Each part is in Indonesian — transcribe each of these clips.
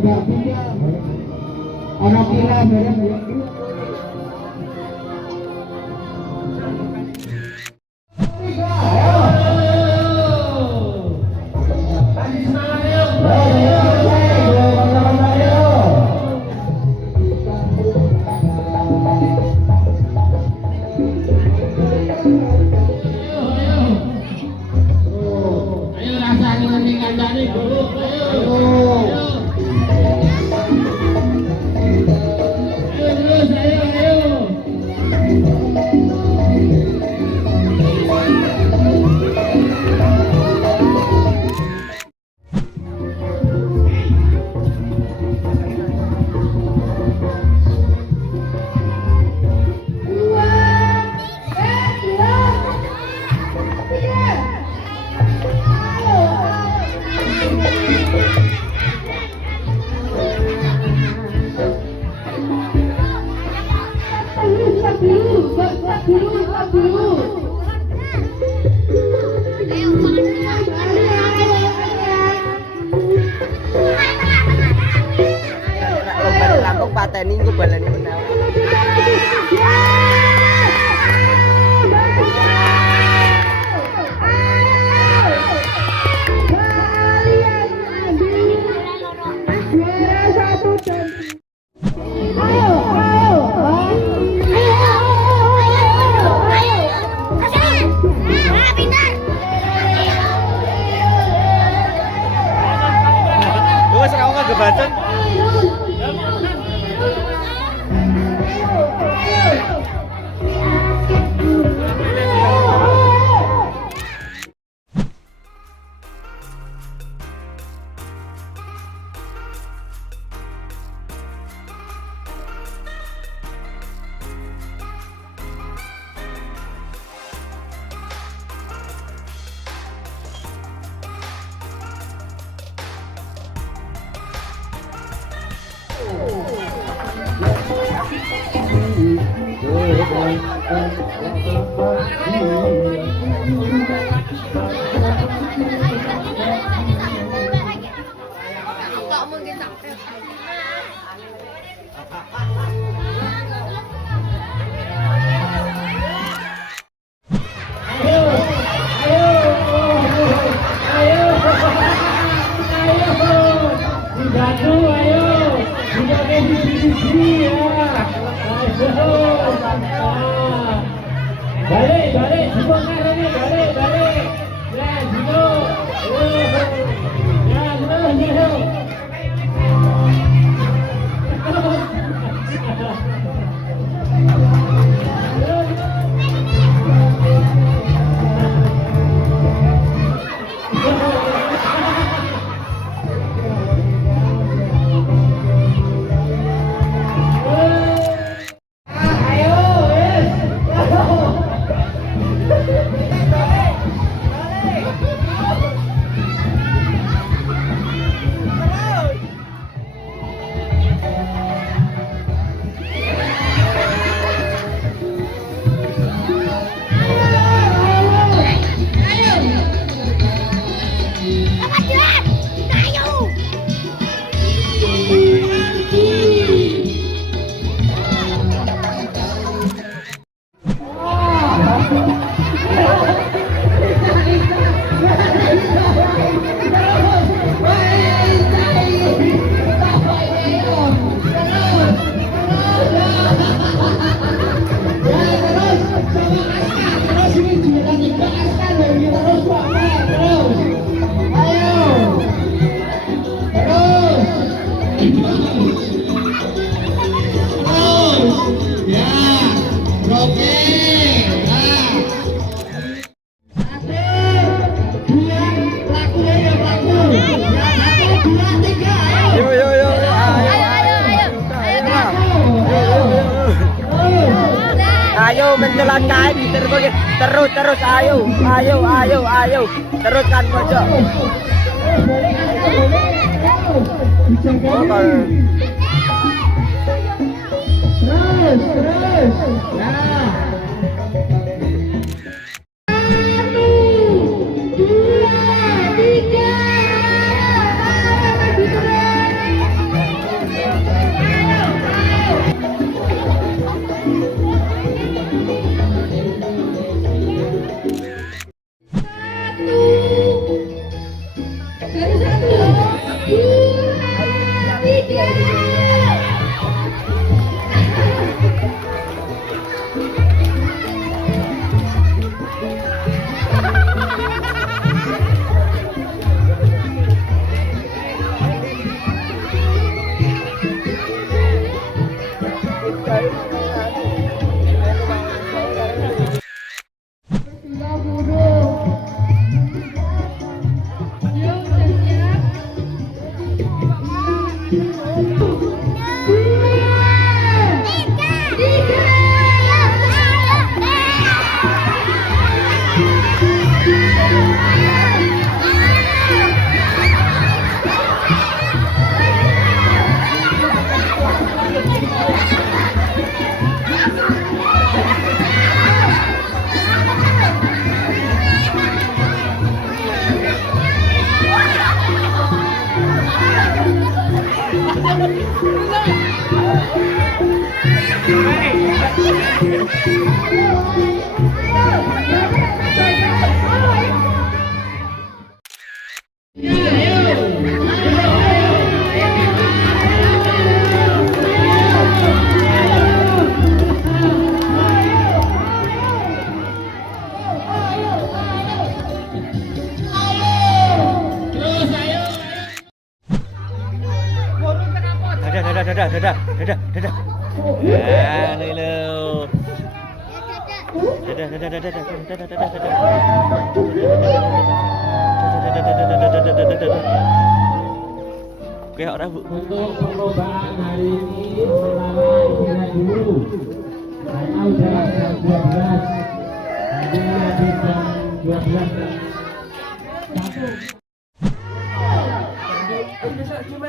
Anak kita bareng-bareng. Pateni ku baleni menawa. Wes kamu kebacan. Balik, semangat ini, balik. Ya, Jino. Ya, Jino. Ayo mencelangkai terus ayo teruskan pojok. Terus nah. Dadah. Ya, lelo. Dadah. Oke, ora Bu. Untuk perlombaan hari ini pertama istirahat dulu. Karena udah jam 12. Nanti habis jam 12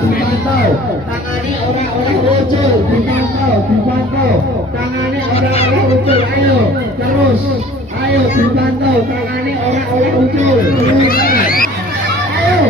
dipantau, tangannya orang-orang ucul, dipantau, tangannya orang-orang ucul, ayo, terus, ayo dipantau, tangannya orang-orang ucul, terus, ayo,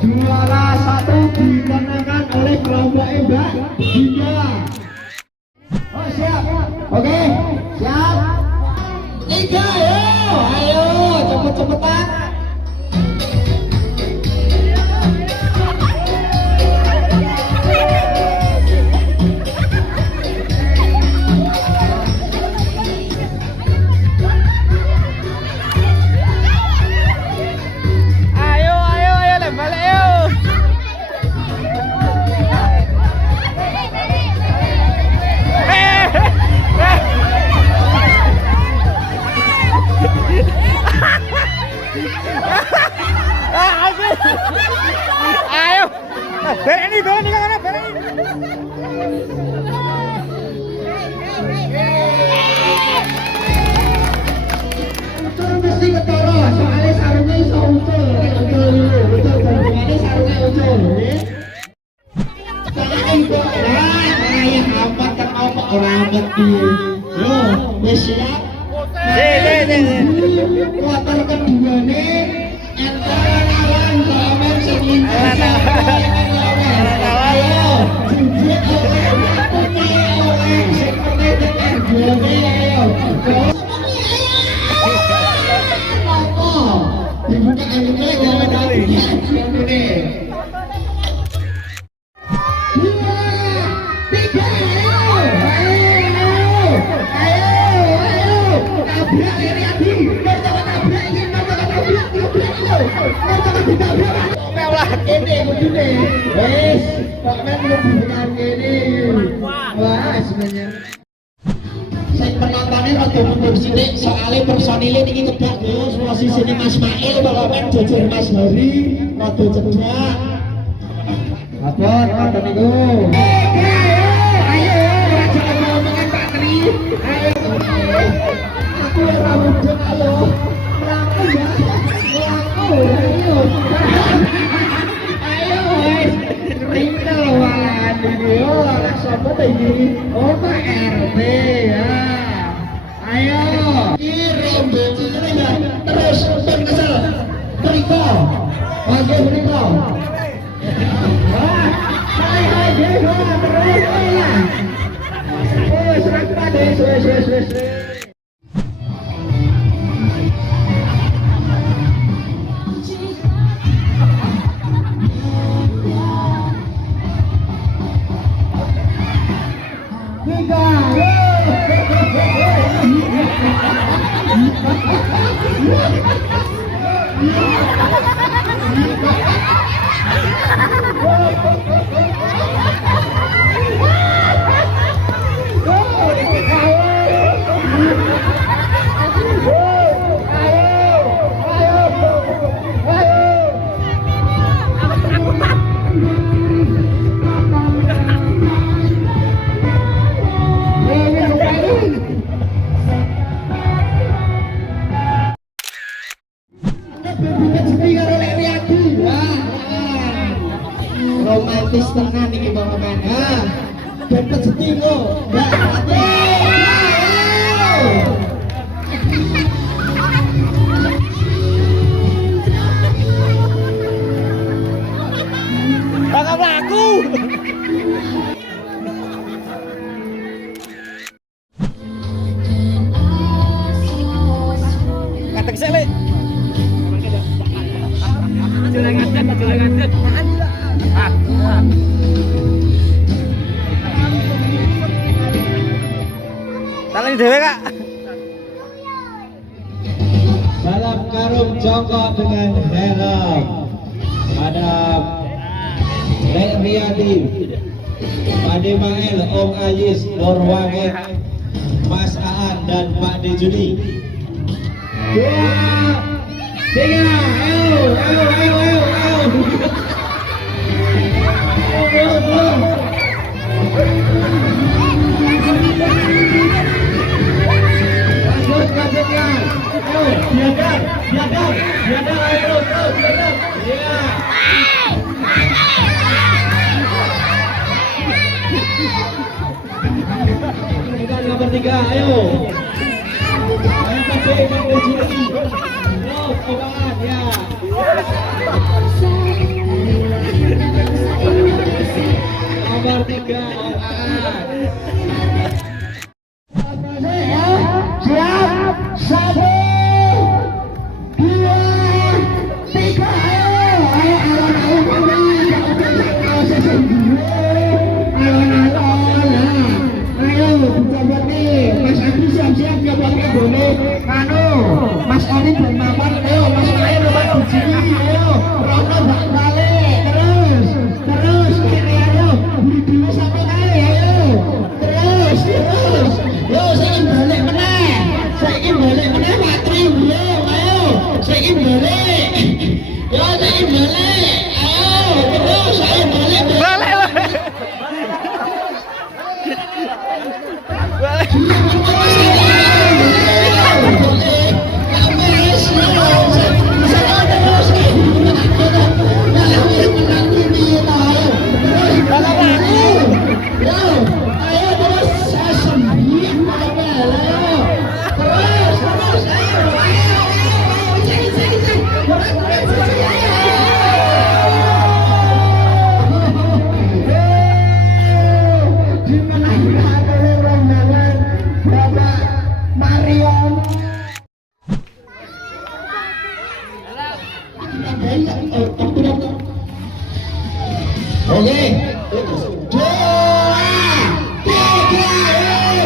juara satu dimenangkan oleh kelompok Mbak Dinda. Oh siap, oke, siap. 3, ayo, cepet-cepetan. Ayo, berani kan, berani. Mesti ketara, soalnya sarungnya iso ucul, soalnya sarungnya ucul. Soalnya itu, saya hampat kan apa orang ngerti. Yo, wis siap. Kuarter kedua nih. Penontonnya rada mundur sithik soalnya personilnya niki kebak Gus posisine Mas Mail bawakan jajar Mas Hari rada cedhak. Apa kata niku? Ayo aja ngomongan Pak Tri. Ayo. Aku ora mudeng ayo. Mlaku ya. Mlaku ayo. Ayo wis. Rino wan video ora sapa ta iki? Oh Pak RT ya. Ayo, kirim ya. Terus pun kesel. Beriko, maju beriko. Wah, hai Diego terus ya. Oh, serang pada, wes. Romantis tenan iki bawakan. Ha. Dapat setingo. Mbak Ati. Bakal laku. Katek sele. Jelengan. Talani dhewe Kak. Balap karung jongkok dengan helm. Ada Nek Riyadi, Pak Mael, Om Ayis, Nur Wangit, Mas Aan dan Pak Dijuni. 2, 3, ayo. Nomor 3, ayo. Nomor 3, Siap. 1, 2, 3. Mas Ari bermawan, ayo Mas Ari nomor 7, ayo Rono bak balik terus kiri ayo buru-buru sampai kali ayo terus Oke. Dua, tiga,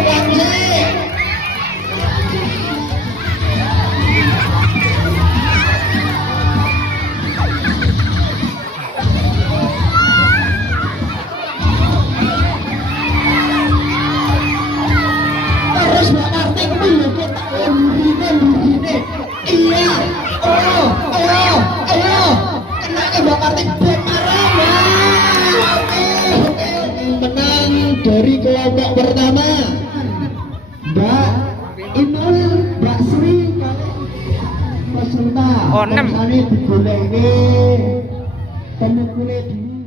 Bangsi. Terus Mbak Marti kemana kita begini. Iya. Oh, ayo. Kenapa Mbak Marti marah? Menang dari kelompok pertama Mbak Inul, Mbak Sri kali peserta Oh, 6. Ini digoleki pemukule dulu.